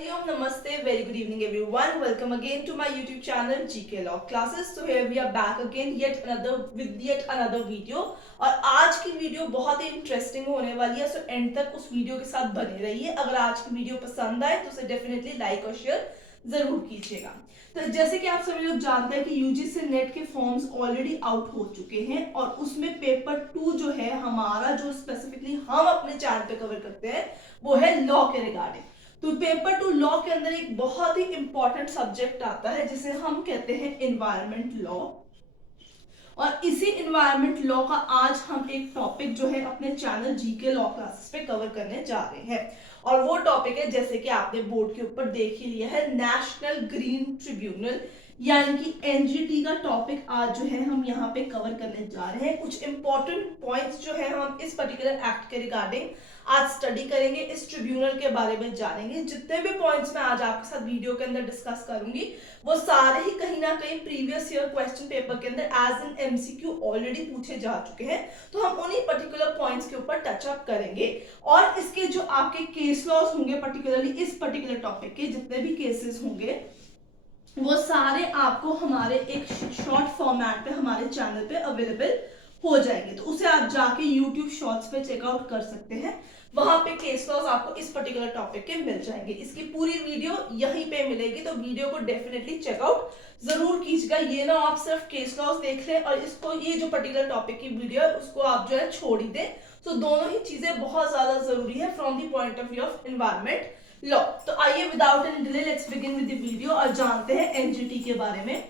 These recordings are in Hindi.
Om Namaste, very good evening everyone. Welcome again to my YouTube channel GK Law Classes. So here we are back again with yet another video. और आज की वीडियो बहुत ही इंटरेस्टिंग होने वाली है, सो एंड तक उस वीडियो के साथ बने रहिए। अगर आज की वीडियो पसंद आए तो उसे डेफिनेटली लाइक और शेयर जरूर कीजिएगा। तो जैसे कि आप सभी लोग जानते हैं कि यूजीसी नेट के फॉर्म्स ऑलरेडी आउट हो चुके हैं और उसमें पेपर 2 जो है हमारा, जो स्पेसिफिकली हम अपने चैनल पे कवर करते हैं, वो है लॉ के रिगार्डिंग। तो पेपर 2 लॉ के अंदर एक बहुत ही इंपॉर्टेंट सब्जेक्ट आता है जिसे हम कहते हैं एनवायरमेंट लॉ। और इसी एनवायरमेंट लॉ का आज हम एक टॉपिक जो है अपने चैनल जीके लॉ क्लासेस पे कवर करने जा रहे हैं। और वो टॉपिक है, जैसे कि आपने बोर्ड के ऊपर देख ही लिया है, नेशनल ग्रीन ट्रिब्यूनल यानी कि एनजीटी का टॉपिक आज जो है हम यहाँ पे कवर करने जा रहे हैं। कुछ इंपॉर्टेंट पॉइंट्स जो है हम इस पर्टिकुलर एक्ट के रिगार्डिंग आज स्टडी करेंगे, इस ट्रिब्यूनल के बारे में जानेंगे। जितने भी पॉइंट्स मैं आज आपके साथ वीडियो के अंदर डिस्कस करूंगी वो सारे ही कहीं ना कहीं प्रीवियस ईयर क्वेश्चन पेपर के अंदर एज एन एमसीक्यू ऑलरेडी पूछे जा चुके हैं। तो हम उन्हीं पर्टिकुलर पॉइंट्स के ऊपर टच अप करेंगे और इसके जो आपके केस लॉज होंगे, पर्टिकुलरली इस पर्टिकुलर टॉपिक के जितने भी केसेस होंगे वो सारे आपको हमारे एक शॉर्ट फॉर्मेट पे हमारे चैनल पे अवेलेबल हो जाएंगे। तो उसे आप जाके YouTube शॉर्ट्स पे चेकआउट कर सकते हैं। वहां पे केस लॉज आपको इस पर्टिकुलर टॉपिक के मिल जाएंगे। इसकी पूरी वीडियो यहीं पे मिलेगी, तो वीडियो को डेफिनेटली चेकआउट जरूर कीजिएगा। ये ना आप सिर्फ केस लॉज देख लें और इसको, ये जो पर्टिकुलर टॉपिक की वीडियो है उसको आप जो है छोड़ ही दें। तो दोनों ही चीजें बहुत ज्यादा जरूरी है from the point of view of environment law. तो आइए without any delay let's begin with the video और जानते हैं एनजीटी के बारे में।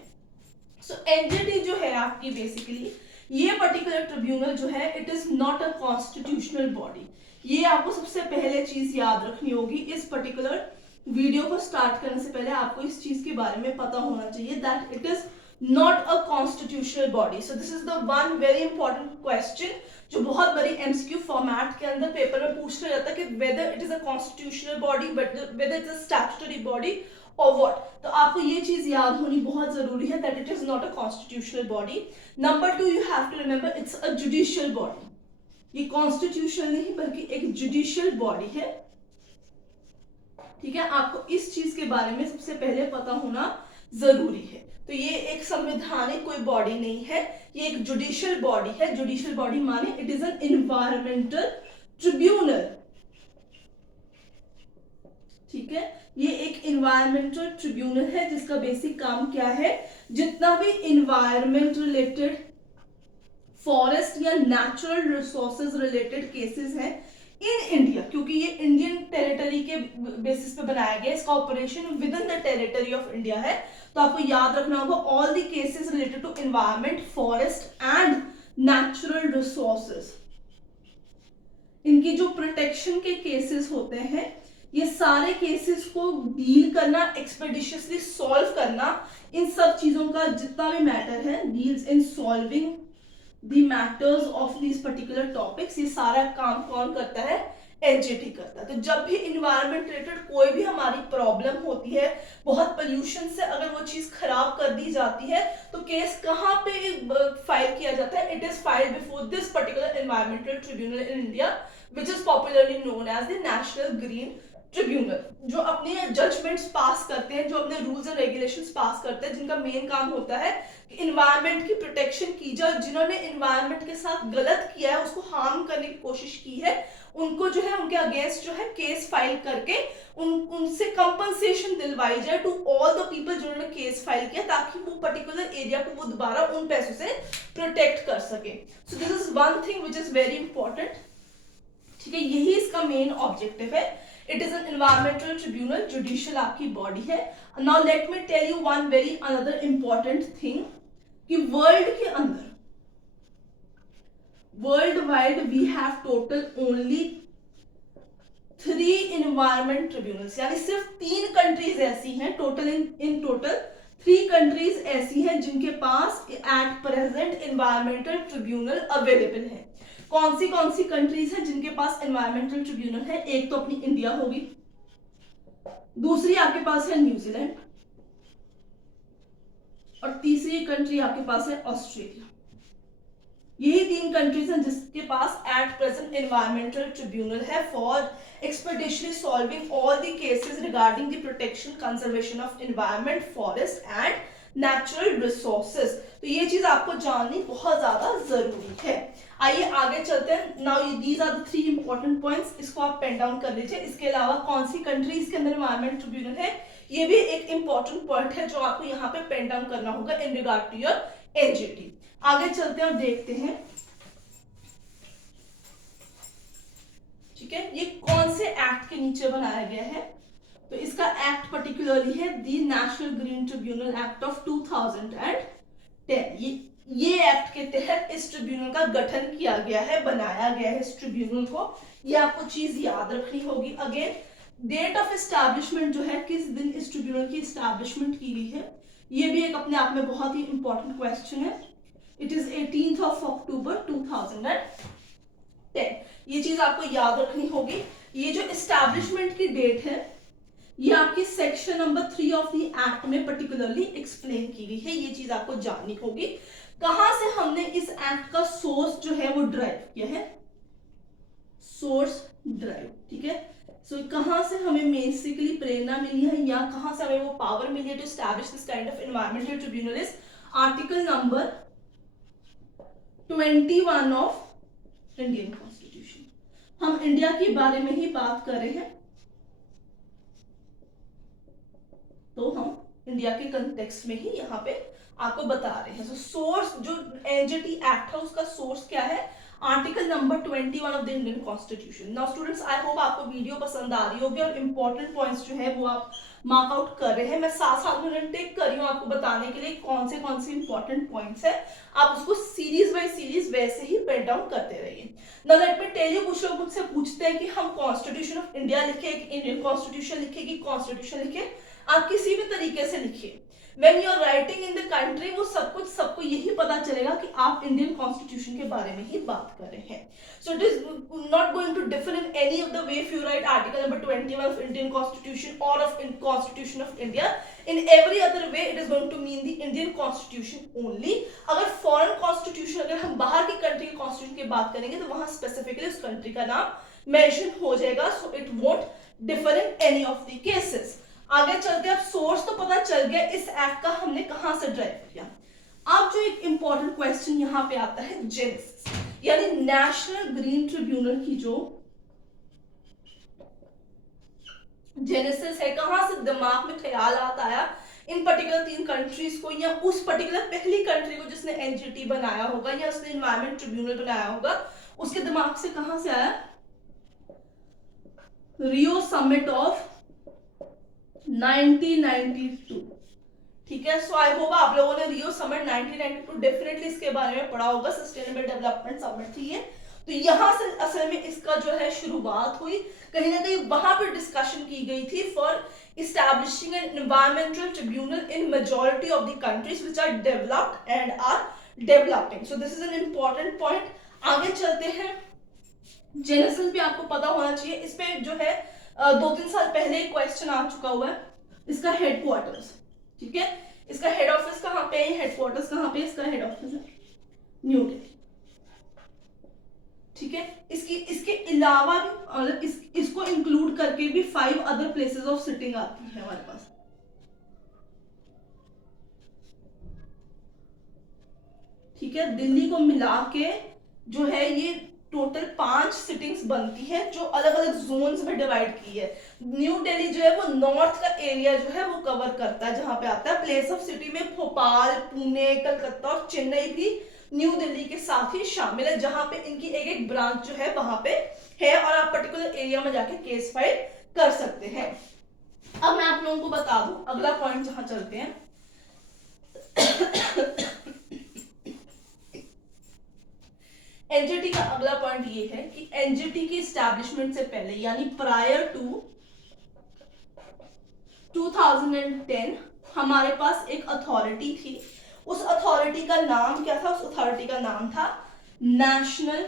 सो एनजीटी जो है आपकी बेसिकली ये पर्टिकुलर ट्रिब्यूनल जो है it is not a constitutional body. ये आपको सबसे पहले चीज याद रखनी होगी। इस पर्टिकुलर वीडियो को स्टार्ट करने से पहले आपको इस चीज के बारे में पता होना चाहिए that it is not a constitutional body. So this is the one very important question जो बहुत बड़ी एमसीक्यू फॉर्मेट के अंदर पेपर में पूछा जाता है कि whether it is a constitutional body, whether it is a statutory body और व्हाट। तो आपको ये चीज याद होनी बहुत जरूरी है that it is not a constitutional body. Number 2, you have to remember it's a judicial body. ये कॉन्स्टिट्यूशनल नहीं बल्कि एक जुडिशियल बॉडी है। ठीक है, आपको इस चीज के बारे में सबसे पहले पता होना जरूरी है। तो ये एक संवैधानिक कोई बॉडी नहीं है, ये एक जुडिशियल बॉडी है। जुडिशियल बॉडी माने it is N environmental tribunal. ठीक है, ये एक इन्वायरमेंटल ट्रिब्यूनल है जिसका बेसिक काम क्या है, जितना भी इन्वायरमेंट रिलेटेड, फॉरेस्ट या नेचुरल रिसोर्सेज रिलेटेड केसेस हैं इन इंडिया, क्योंकि ये इंडियन टेरिटरी के बेसिस पे बनाया गया, इसका operation within the territory of India है। तो आपको याद रखना होगा all the cases related to environment, forest and natural resources, इनकी जो प्रोटेक्शन के केसेस होते हैं, ये सारे केसेस को डील करना, एक्सपेडिशियसली सॉल्व करना, इन सब चीजों का जितना भी मैटर है, deals in solving the matters of this particular topics, ये सारा काम कौन करता है, एनजीटी करता है। तो जब भी इन्वायरमेंट रिलेटेड कोई भी हमारी प्रॉब्लम होती है, बहुत पोल्यूशन से अगर वो चीज खराब कर दी जाती है, तो केस कहाँ पे फाइल किया जाता है, it is filed before this particular environmental tribunal in India which is popularly known as the National Green Tribunal. जो अपने जजमेंट्स पास करते हैं, जो अपने रूल्स एंड रेगुलेशंस पास करते हैं, जिनका मेन काम होता है कि इन्वायरमेंट की प्रोटेक्शन की जाए। जिन्होंने इन्वायरमेंट के साथ गलत किया है, उसको हार्म करने की कोशिश की है, उनको जो है उनके अगेंस्ट जो है केस फाइल करके उनसे कंपनसेशन दिलवाई जाए टू ऑल द पीपल जिन्होंने केस फाइल किया, ताकि वो पर्टिकुलर एरिया को वो दोबारा उन पैसों से प्रोटेक्ट कर सके। So this is one thing which is very important. ठीक है, यही इसका मेन ऑब्जेक्टिव है। It is an environmental tribunal, judicial आपकी बॉडी है। Now let me tell you one very another important thing कि वर्ल्ड के अंदर, worldwide we have total only 3 environment tribunals, यानी सिर्फ 3 कंट्रीज ऐसी हैं टोटल, इन टोटल 3 कंट्रीज ऐसी हैं जिनके पास at present environmental tribunal available है। कौन सी कंट्रीज हैं जिनके पास एनवायरमेंटल ट्रिब्यूनल है? एक तो अपनी इंडिया होगी, दूसरी आपके पास है न्यूजीलैंड, और तीसरी कंट्री आपके पास है ऑस्ट्रेलिया। यही 3 कंट्रीज हैं जिसके पास एट प्रेजेंट एनवायरमेंटल ट्रिब्यूनल है for expeditiously solving all the cases regarding the protection conservation of environment forest and natural resources। तो ये चीज आपको जाननी बहुत ज्यादा जरूरी है। आइए आगे चलते हैं। Now these are the 3 important points, इसको आप पेन डाउन कर लीजिए। इसके अलावा कौन सी कंट्रीज के अंदर एनवायरमेंट ट्रिब्यूनल है, ये भी एक इंपॉर्टेंट पॉइंट है जो आपको यहाँ पे पेन डाउन करना होगा in regard to your NGT. आगे चलते हैं और देखते हैं, ठीक है, ये कौन से एक्ट के नीचे बनाया गया है। तो इसका एक्ट पर्टिकुलरली है the National Green tribunal act of 2010। ये एक्ट के तहत इस ट्रिब्यूनल का गठन किया गया है, बनाया गया है इस ट्रिब्यूनल को। ये आपको चीज याद रखनी होगी। अगेन डेट ऑफ एस्टैब्लिशमेंट जो है, किस दिन इस ट्रिब्यूनल की एस्टैब्लिशमेंट की गई है, ये भी एक अपने आप में बहुत ही इंपॉर्टेंट क्वेश्चन है। It is 18th of October 2010। ये चीज आपको याद रखनी होगी। ये जो एस्टैब्लिशमेंट की डेट है, ये आपकी section number 3 of the act में पर्टिकुलरली एक्सप्लेन की गई है। ये चीज आपको जाननी होगी। कहां से हमने इस एक्ट का सोर्स जो है वो ड्राइव किया है, सोर्स ड्राइव, ठीक है। सो कहां से हमें बेसिकली प्रेरणा मिली है या कहां से हमें वो पावर मिली है to establish this kind of environmental tribunal is article number 21 of Indian constitution. हम इंडिया के बारे में ही बात कर रहे हैं, तो हम इंडिया के कंटेक्स्ट में ही यहाँ पे आपको बता रहे हैं। सोर्स जो एनजीटी एक्ट है उसका सोर्स क्या है, article number 21 of the Indian constitution. Now students, I hope आपको वीडियो पसंद आ रही होगी और इंपॉर्टेंट पॉइंट्स जो है वो आप मार्क आउट कर रहे हैं। मैं साथ साथ में टिक कर रही हूँ आपको बताने के लिए कौन से इंपॉर्टेंट पॉइंट्स है। आप उसको सीरीज बाय सीरीज वैसे ही पेन डाउन करते रहिए। Now let me tell you, कुछ लोग मुझसे पूछते हैं कि हम कॉन्स्टिट्यूशन ऑफ इंडिया लिखे कि इंडियन कॉन्स्टिट्यूशन लिखे कि कॉन्स्टिट्यूशन लिखे। आप किसी भी तरीके से लिखिए। When you are writing in the country, वो सब कुछ सबको यही पता चलेगा कि आप इंडियन कॉन्स्टिट्यूशन के बारे में ही बात कर रहे हैं। So it is not going to differ in any of the way if you write article number 21 of Indian Constitution or of Constitution of India. In every other way, it is going to mean the Indian Constitution only. अगर foreign constitution, अगर हम बाहर की कंट्री के कॉन्स्टिट्यूशन की बात करेंगे तो वहां स्पेसिफिकली उस कंट्री का नाम मेंशन हो जाएगा। So it won't differ in any of the cases. आगे चलते हैं। अब सोर्स तो पता चल गया इस एक्ट का हमने कहां से ड्राइव किया। अब जो एक इंपॉर्टेंट क्वेश्चन यहां पे आता है, जेनेसिस यानी नेशनल ग्रीन ट्रिब्यूनल की जो जेनेसिस है, कहां से दिमाग में ख्याल आया इन पर्टिकुलर 3 कंट्रीज को या उस पर्टिकुलर पहली कंट्री को जिसने एनजीटी बनाया होगा या उसने एनवायरमेंट ट्रिब्यूनल बनाया होगा, उसके दिमाग से कहां से आया, रियो समिट ऑफ 1992, ठीक है। सो आई होप आप लोगों ने रियो समिट 1992 डेफिनेटली इसके बारे में पढ़ा होगा। सस्टेनेबल डेवलपमेंट समिट थी ये। तो यहां से असल में इसका जो है शुरुआत हुई, कहीं ना कहीं वहां पर डिस्कशन की गई थी for establishing an environmental tribunal in majority of the countries which are developed and are developing. So this is an important point. आगे चलते हैं। जेनेसिस भी आपको पता होना चाहिए। इस पे जो है 2-3 साल पहले क्वेश्चन आ चुका हुआ है। इसका हेडक्वार्टर्स, ठीक है, इसका हेड ऑफिस कहाँ पे है, हेडक्वार्टर्स कहाँ पे, इसका हेड ऑफिस है न्यू दिल्ली, ठीक है। इसके अलावा भी इसको इंक्लूड करके भी 5 अदर प्लेसेस ऑफ सिटिंग आती है हमारे पास, ठीक है। दिल्ली को मिला के जो है ये टोटल 5 सिटिंग्स बनती है जो अलग अलग जोन्स में डिवाइड की है। न्यू दिल्ली जो है वो नॉर्थ का एरिया जो है वो कवर करता है, जहां पे आता है प्लेस ऑफ सिटी में भोपाल, पुणे, कलकत्ता और चेन्नई भी न्यू दिल्ली के साथ ही शामिल है, जहां पे इनकी एक ब्रांच जो है वहां पे है और आप पर्टिकुलर एरिया में जाके केस फाइल कर सकते हैं। अब मैं आप लोगों को बता दूं अगला पॉइंट जहां चलते हैं। एनजीटी का अगला पॉइंट ये है कि एनजीटी की एस्टैब्लिशमेंट से पहले यानी प्रायर टू 2010 हमारे पास एक अथॉरिटी थी। उस अथॉरिटी का नाम क्या था, उस अथॉरिटी का नाम था नेशनल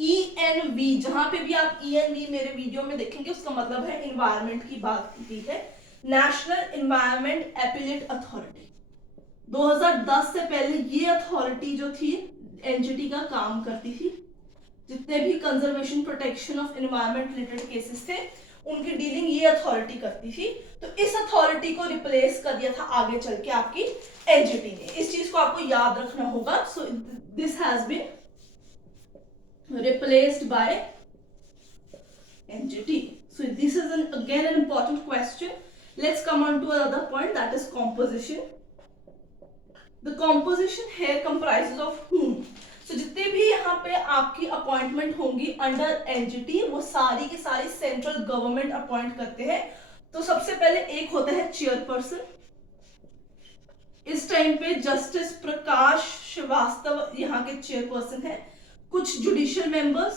ENV। जहां पे भी आप ENV मेरे वीडियो में देखेंगे उसका मतलब है एनवायरमेंट की बात की है, नेशनल एनवायरमेंट एपिलेट अथॉरिटी। 2010 से पहले ये अथॉरिटी जो थी एनजीटी का काम करती थी। जितने भी conservation protection of environment related cases थे उनकी डीलिंग ये अथॉरिटी करती थी। तो इस अथॉरिटी को रिप्लेस कर दिया था आगे चल के आपकी एनजीटी ने। इस चीज को आपको याद रखना होगा। So this has been replaced by NGT. So this is again an important question. Let's come on to another point, that is composition. The composition here comprises of whom? So जितने भी यहाँ पे आपकी अपॉइंटमेंट होंगी अंडर एनजीटी वो सारी की सारी सेंट्रल गवर्नमेंट अपॉइंट करते हैं। तो सबसे पहले एक होता है चेयरपर्सन। इस टाइम पे जस्टिस प्रकाश श्रीवास्तव यहाँ के चेयरपर्सन है। कुछ जुडिशियल मेंबर्स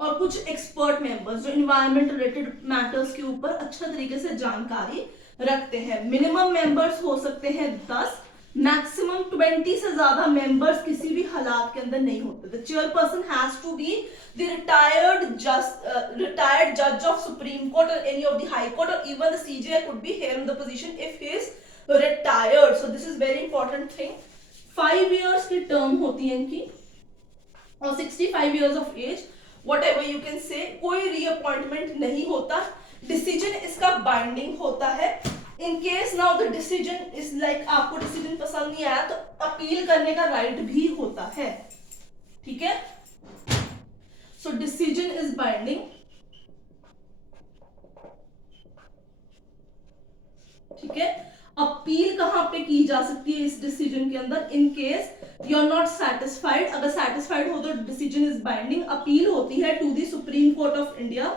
और कुछ एक्सपर्ट मेंबर्स जो इन्वायरमेंट रिलेटेड मैटर्स के ऊपर अच्छा तरीके से जानकारी रखते हैं। मिनिमम मेंबर्स हो सकते हैं 10, मैक्सिमम 20 से ज्यादा मेंबर्स किसी भी हालात के अंदर नहीं होते। The chairperson has to be the retired judge of Supreme Court or any of the High Court, or even the CJI could be here in the position if he is retired. So this is very important thing. 5 years की टर्म होती है इनकी और 65 years of age, whatever you can say, कोई रीअपॉइंटमेंट नहीं होता। डिसीजन इसका बाइंडिंग होता है। In case now the decision is like आपको डिसीजन पसंद नहीं आया तो अपील करने का राइट भी होता है। ठीक है, सो डिसीजन इज बाइंडिंग। ठीक है, अपील कहां पे की जा सकती है इस डिसीजन के अंदर? In case you are not satisfied, अगर सेटिस्फाइड हो तो डिसीजन इज बाइंडिंग। अपील होती है to the Supreme Court of India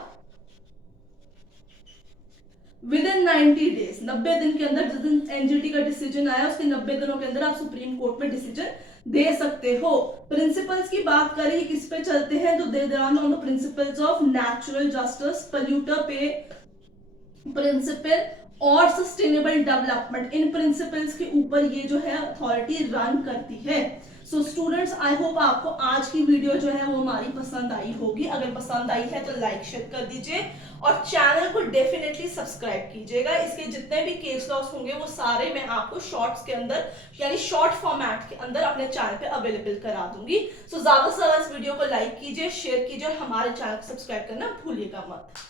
within 90 days. 90 दिन के अंदर, जिस दिन एनजीटी का डिसीजन आया उसके 90 दिनों के अंदर आप सुप्रीम कोर्ट में डिसीजन दे सकते हो। प्रिंसिपल्स की बात करें किस पे चलते हैं तो they run on the principles of natural justice, polluter पे प्रिंसिपल और सस्टेनेबल डेवलपमेंट। इन प्रिंसिपल्स के ऊपर ये जो है अथॉरिटी रन करती है। सो स्टूडेंट्स, आई होप आपको आज की वीडियो जो है वो हमारी पसंद आई होगी। अगर पसंद आई है तो लाइक शेयर कर दीजिए और चैनल को डेफिनेटली सब्सक्राइब कीजिएगा। इसके जितने भी केस लॉस होंगे वो सारे मैं आपको शॉर्ट्स के अंदर यानी शॉर्ट फॉर्मेट के अंदर अपने चैनल पे अवेलेबल करा दूंगी। सो ज्यादा से ज्यादा इस वीडियो को लाइक कीजिए, शेयर कीजिए और हमारे चैनल को सब्सक्राइब करना भूलिएगा मत।